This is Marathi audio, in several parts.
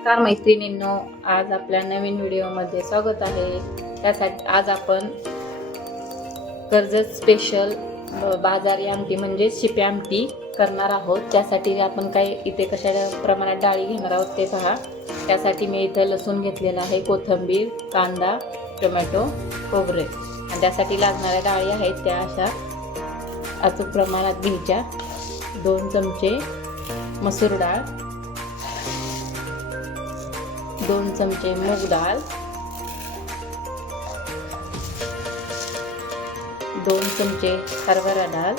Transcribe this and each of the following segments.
नमस्कार मैत्रिणींनो, आज आपल्या नवीन व्हिडिओमध्ये स्वागत आहे। त्यासाठी आज आपण कर्जत स्पेशल बाजारी आमटी म्हणजे शिपी आमटी करणार आहोत। त्यासाठी आपण काय इथे कशा प्रमाणात डाळी घेणार आहोत ते पहा। त्यासाठी मी इथे लसूण घेतलेला आहे, कोथिंबीर, कांदा, टोमॅटो, खोबरे आणि त्यासाठी लागणाऱ्या डाळी आहेत त्या अशा अचूक प्रमाणात घ्यायच्या। 2 चमचे मसूर डाळ, 2 चमचे मूग डाळ, 2 चमचे हरभरा डाळ,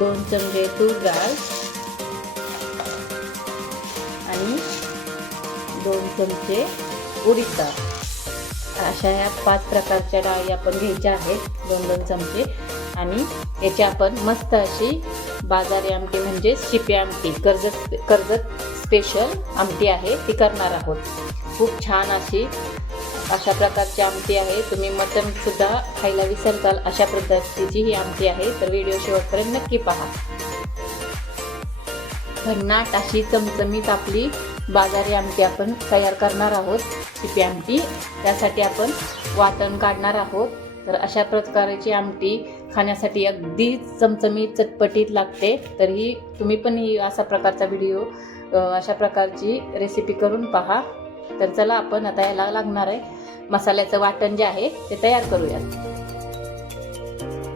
2 चमचे तूर डाळ आणि 2 चमचे उडीद डाळ। अशा या 5 प्रकारच्या डाळी आपण घ्यायच्या आहेत, 2-2 चमचे। आणि याची आपण मस्त अशी बाजारी आमटी म्हणजे शिपी आमटी, कर्जत स्पेशल आमटी आहे ती करणार आहोत। खूप छान अशा प्रकारची आमटी आहे। तुम्ही मटण सुद्धा खायला विसरताल अशा पद्धतीची ही आमटी आहे, तर व्हिडिओ शेवटपर्यंत नक्की पहा। भन्नाट अशी चमचमीत आपली बाजारी आमटी आपण तयार करणार आहोत, शिपी आमटी। त्यासाठी आपण वाटण काढणार आहोत। तर अशा प्रकारची आमटी खाण्यासाठी अगदी चमचमीत चटपटीत लागते। तर ही तुम्ही पण ही अशा प्रकारचा व्हिडिओ अशा प्रकारची रेसिपी करून पहा। तर चला आपण आता याला लागणार आहे मसाल्याचं वाटण जे आहे ते तयार करूयात।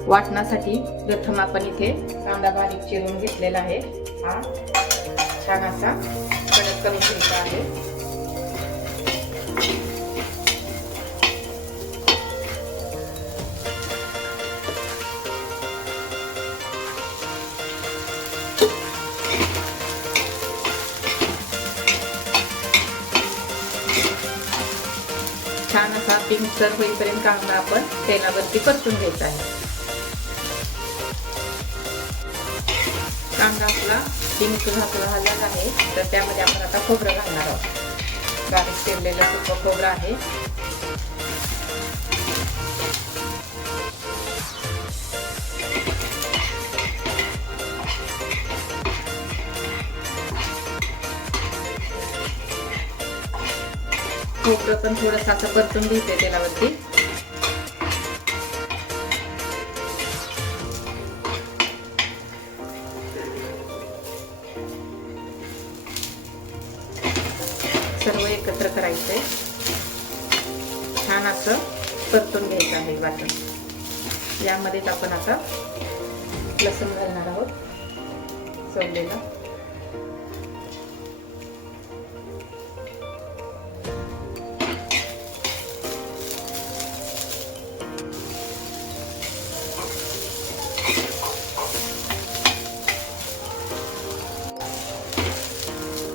वाटणासाठी प्रथम आपण इथे कांदा बारीक चिरून घेतलेला आहे, हा छान असा कडक करून घ्यायचा आहे। छान असा पिंकसर होईपर्यंत कांदा आपण तेलावरती परतून घ्यायचा आहे। कांदा आपला पिंक झालेला आहे, तर त्यामध्ये आपण आता खोबरं घालणार आहोत। बारीक चिरलेलं सुकं खोबरं आहे। खोबरं पण थोडंसं असं परतून घ्यायचंय तेलावरती। सर्व एकत्र करायचंय, छान असं परतून घ्यायचं आहे वाटण। यामध्येच आपण आता लसूण घालणार आहोत सोललेला।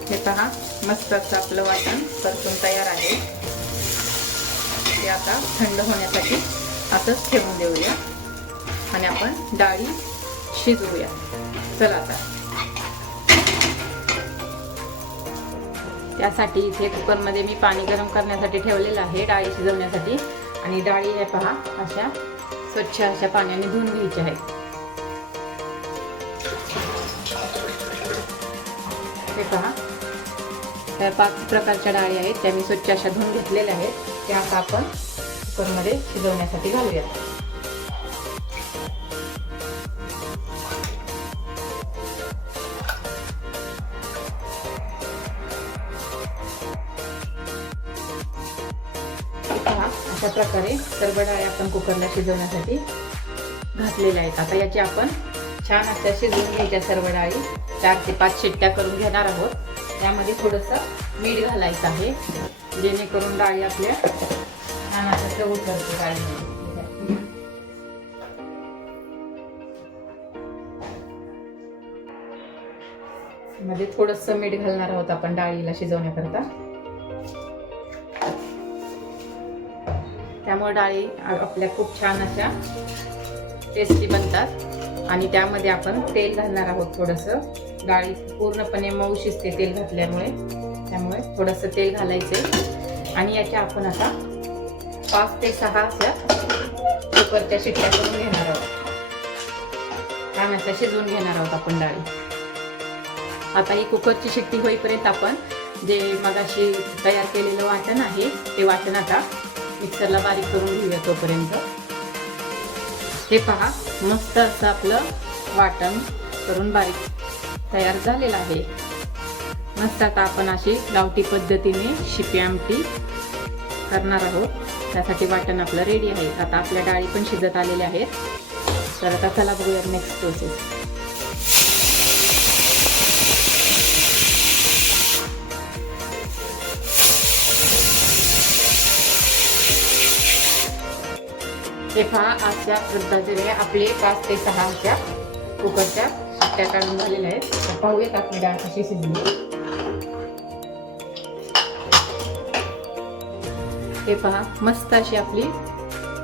हे पहा, मस्त असं आपलं वाटण परतून तयार आहे। ते आता थंड होण्यासाठी असंच ठेवून देऊया आणि आपण डाळी शिजवूया। चला आता त्यासाठी इथे कुकरमध्ये मी पाणी गरम करण्यासाठी ठेवलेलं आहे डाळी शिजवण्यासाठी। आणि डाळी हे पहा अशा स्वच्छ अशा पाण्याने धुवून घ्यायच्या आहेत। हे पहा, 5 प्रकारच्या डाळी आहेत त्या मी स्वच्छ अशा धुवून घेतलेल्या आहेत। त्या आता आपण कुकरमध्ये शिजवण्यासाठी घालूया। अशा प्रकारे सर्व डाळी आपण कुकरला शिजवण्यासाठी घातलेल्या आहेत। आता याची आपण छान अशा शिजवून घ्यायच्या सर्व डाळी। 4 ते 5 शिट्ट्या करून घेणार आहोत। त्यामध्ये थोडंसं मीठ घालायचं आहे, जेणेकरून डाळी आपल्या छान अशा चव उतरते डाळीमध्ये। मध्ये थोडंसं मीठ घालणार आहोत आपण डाळीला शिजवण्याकरता। त्यामुळे डाळी आपल्या खूप छान अशा टेस्टी बनतात। आणि त्यामध्ये आपण तेल घालणार आहोत थोडंसं। डाळी पूर्णपणे मऊ शिजते तेल घातल्यामुळे, त्यामुळे थोडंसं तेल घालायचे। आणि याच्या आपण आता 5 ते 6 अशा कुकरच्या शिट्ट्या करून घेणार आहोत। छान अशा शिजवून घेणार आहोत आपण डाळी। आता ही कुकरची शिट्टी होईपर्यंत आपण जे मगाशी तयार केलेलं वाटण आहे ते वाटण आता मिक्सरला बारीक करून घेऊया तोपर्यंत. हे पहा, मस्त असं आपलं वाटण करून बारीक तयार झालेलं आहे. मस्त आता आपण अशी गावठी पद्धतीने शिपी आमटी करणार आहोत. त्यासाठी वाटण आपलं रेडी आहे. आता आपल्या डाळी पण शिजत आलेल्या आहेत. तर आता चला बघूया नेक्स्ट प्रोसेस. हे पहा, अशा पद्धतीने आपले 5 ते 6 अशा कुकरच्या शिट्ट्या काढून झालेल्या आहेत. तर पाहूयात आपली डाळ कशी शिजली. हे पहा, मस्त अशी आपली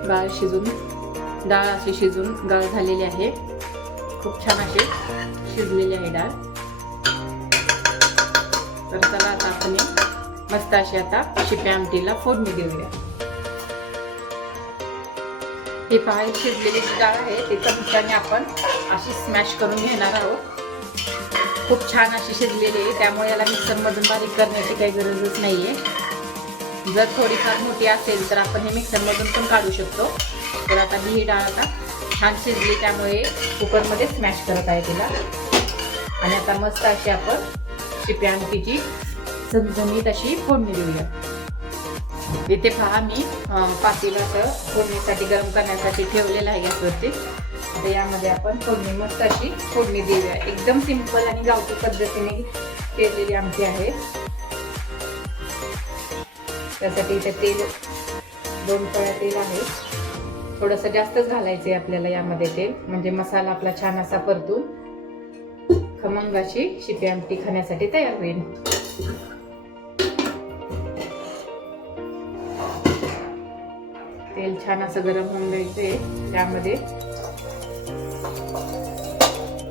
डाळ अशी शिजून गाळ झालेली आहे. खूप छान अशी शिजलेली आहे डाळ. तर चला आता आपण मस्त अशी आता शिप्या आमटीला फोडणी देऊया. हे पहा, शिजलेली डाळ आहे ती चमच्याने आपण अशी स्मॅश करून घेणार आहोत. खूप छान अशी शिजलेली आहे, त्यामुळे याला मिक्सरमधून बारीक करण्याची काही गरजच नाहीये. जर थोडीफार मोठी असेल तर आपण हे मिक्सरमधून पण काढू शकतो. तर आता ही डाळ आता छान शिजली, त्यामुळे कुकरमध्ये स्मॅश करत आहे तिला. आणि आता मस्त अशी आपण शिप्या आमटीची झणझणीत अशी फोडणी देऊया. इथे पहा, मी पातेलं असं फोडणीसाठी गरम करण्यासाठी ठेवलेलं आहे गॅसवरती. आता यामध्ये आपण फोडणी मस्त अशी फोडणी देऊया. एकदम सिंपल आणि गावठी पद्धतीने केलेली आमटी आहे. त्यासाठी इथे तेल 2 पळ्या तेल आहे. थोडंसं जास्तच घालायचं आहे आपल्याला यामध्ये तेल, म्हणजे मसाला आपला छान असा परतून खमंग अशी शिपी आमटी खाण्यासाठी तयार होईल. तेल छान असं गरम होऊन द्यायचंय. त्यामध्ये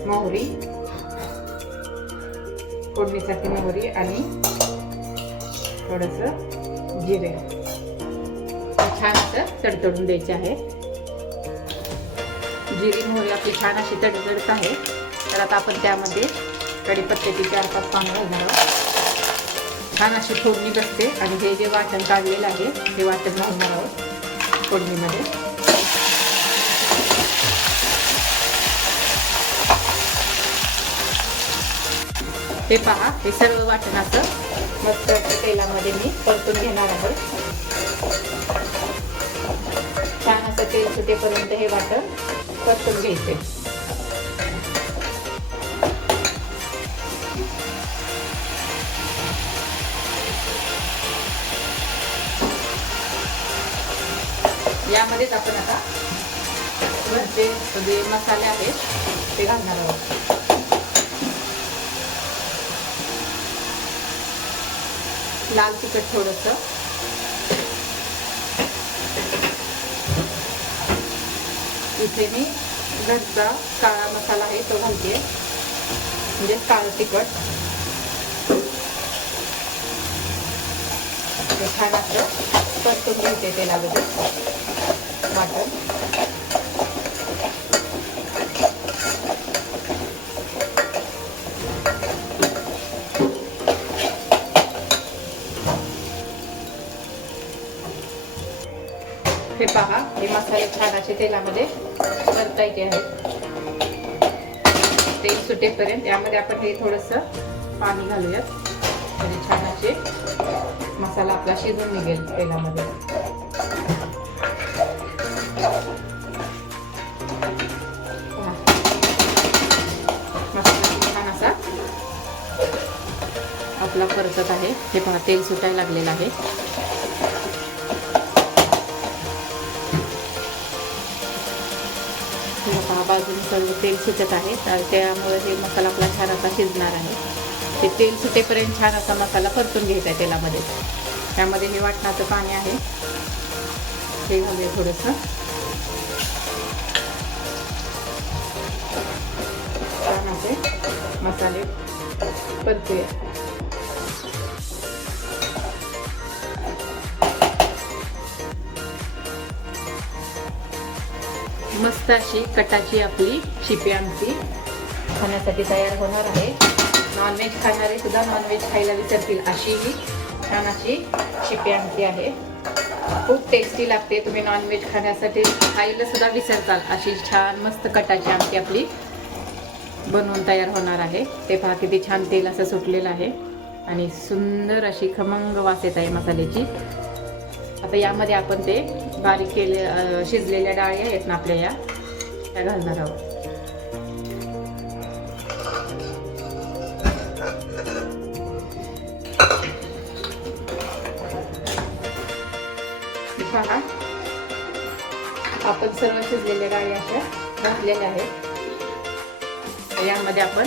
मोहरी, फोडणीसाठी मोहरी आणि थोडंसं जिरे छान असं तडतडून द्यायचे आहे. जिरी मोहरी आपली छान अशी तडतडत आहे. तर आता आपण त्यामध्ये कढीपत्त्याची 4-5 पानं घालणार आहोत. छान अशी फोडणी बसते. आणि हे जे वाटण काढलेलं आहे ते वाटण घालणार आहोत फोडणीमध्ये. हे पहा, हे सर्व वाटण असं मस्त तेलामध्ये मी परतून घेणार आहे. छान असं तेल सुटेपर्यंत हे वाटण परतून घ्यायचे. यामध्येच आपण आता घरचे सगळे मसाले आहेत ते घालणार आहोत. लाल तिखट थोडंसं, इथे मी घरचा काळा मसाला आहे तो घालते, म्हणजे काळं तिखट. छान असं परतून घ्यायचे तेलामध्ये वाटण. हे पहा, हे मसाले छान असे तेलामध्ये परतायचे आहेत. तेल सुटेपर्यंत यामध्ये आपण हे थोडंसं पाणी घालूयात, म्हणजे छान असे मसाला आपला शिजून निघेल तेलामध्ये. मसाला छान असा आपला परतत आहे. हे पहा, तेल सुटायला लागलेलं आहे. बाजूने सर्व तेल सुटत आहे, तर त्यामुळे हे मसाला आपला छान असा शिजणार आहे. ते तेल सुटेपर्यंत छान असा मसाला परतून घ्यायचा आहे तेलामध्ये. त्यामध्ये हे वाटणाचं पाणी आहे ते घालूया थोडंसं. छान असे मसाले परतूया. मस्त अशी कटाची आपली शिपी आमटी खाण्यासाठी तयार होणार आहे. नॉनव्हेज खाणारे सुद्धा नॉनव्हेज खायला विसरतील अशी ही छान अशी शिपी आमटी आहे. खूप टेस्टी लागते. तुम्ही नॉनव्हेज खाण्यासाठी खायला सुद्धा विसरताल अशी छान मस्त कटाची आमटी आपली बनवून तयार होणार आहे. ते पहा किती छान तेल असं सुटलेलं आहे आणि सुंदर अशी खमंग वास येत आहे मसाल्याची. आता यामध्ये आपण ते बारीक शिजलेल्या डाळी आहेत ना आपल्या या त्या घालणार आहोत. पहा आपण सर्व शिजलेल्या डाळी अशा घातलेल्या आहेत. यामध्ये आपण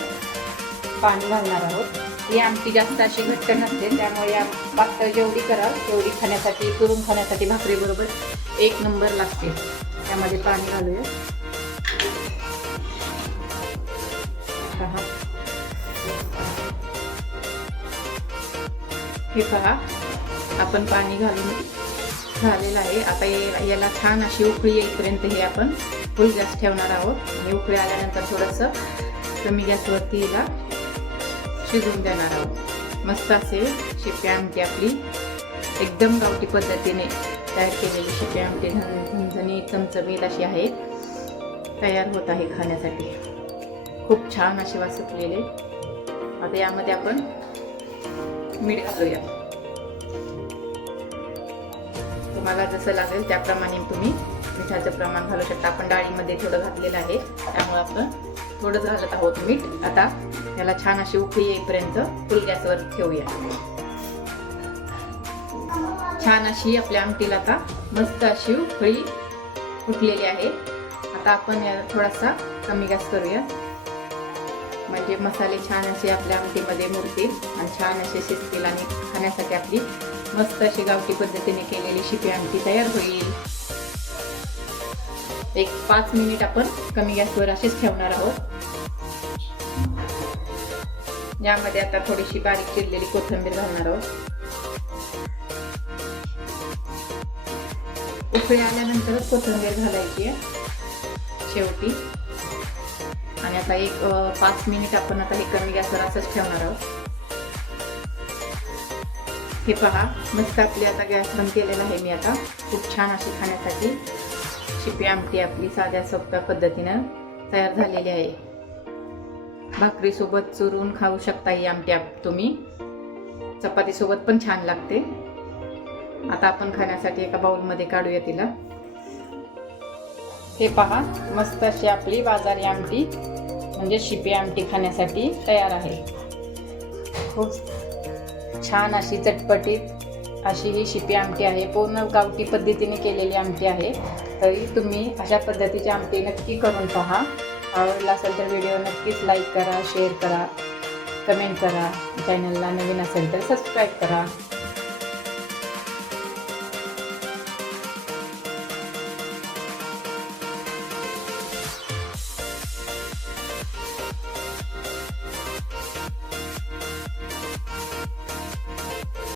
पाणी घालणार आहोत. ही आमटी जास्त अशी घट्ट नसते त्यामुळे या पातळ जेवढी कराल तेवढी खाण्यासाठी करून खाण्यासाठी भाकरी बरोबर एक नंबर लागते. त्यामध्ये पाणी घालूया. हे पहा आपण पाणी घालून झालेलं आहे. आता याला छान अशी उकळी येईपर्यंत हे आपण फुल गॅस ठेवणार आहोत. आणि उकळी आल्यानंतर थोडंसं कमी गॅसवरती याला शिजवून देणार आहोत. मस्त असे शिपी आमटी आपली एकदम गावठी पद्धतीने तयार केलेली शिपी आमटी झणझणीत चमचमीत अशी आहे तयार होत आहे खाण्यासाठी. खूप छान असे वास सुटलेले. आता यामध्ये आपण मीठ घालूया. तुम्हाला जसं लागेल त्याप्रमाणे तुम्ही मिठाचं प्रमाण घालू शकता. आपण डाळीमध्ये थोडं घातलेलं आहे त्यामुळे आपण थोडं घालत आहोत मीठ. आता याला छान अशी उकळी येईपर्यंत फुल गॅसवर ठेवूया. छान अशी आपल्या आमटीला आता मस्त अशी उकळी फुटलेली आहे. आता आपण याला थोडासा कमी गॅस करूया म्हणजे मसाले छान असे आपल्या आमटीमध्ये मुरतील आणि छान असे शिजतील आणि खाण्यासाठी आपली मस्त अशी गावठी पद्धतीने केलेली शिपी आमटी तयार होईल. एक 5 मिनिट आपण कमी गॅसवर असेच ठेवणार आहोत. यामध्ये आता थोडीशी बारीक चिरलेली कोथिंबीर घालणार आहोत. उकळी आल्यानंतरच कोथिंबीर घालायची आहे शेवटी. आणि आता एक 5 मिनिट आपण आता हे कमी गॅसवर असंच ठेवणार आहोत. हे पहा मस्त आपली आता गॅस बंद केलेला आहे मी. आता खूप छान अशी खाण्यासाठी शिपी आमटी आपली साध्या सोप्या पद्धतीनं तयार झालेली आहे. भाकरी सोबत चुरून खाऊ शकता ही आमटी तुम्ही. चपाती सोबत पण छान लागते. आता आपण खाण्यासाठी एका बाउलमध्ये काढूया तिला. हे पहा मस्त अशी आपली बाजारी आमटी म्हणजे शिपी आमटी खाण्यासाठी तयार आहे. खूप छान अशी चटपटीत अशी ही शिपी आमटी आहे. पूर्ण गावठी पद्धतीने केलेली आमटी आहे. तरी तुम्ही अशा पद्धतीची आमटी नक्की करून पहा. आवडला असेल तर व्हिडिओ नक्कीच लाईक करा, शेअर करा, कमेंट करा. चॅनलला नवीन असेल तर सबस्क्राईब करा.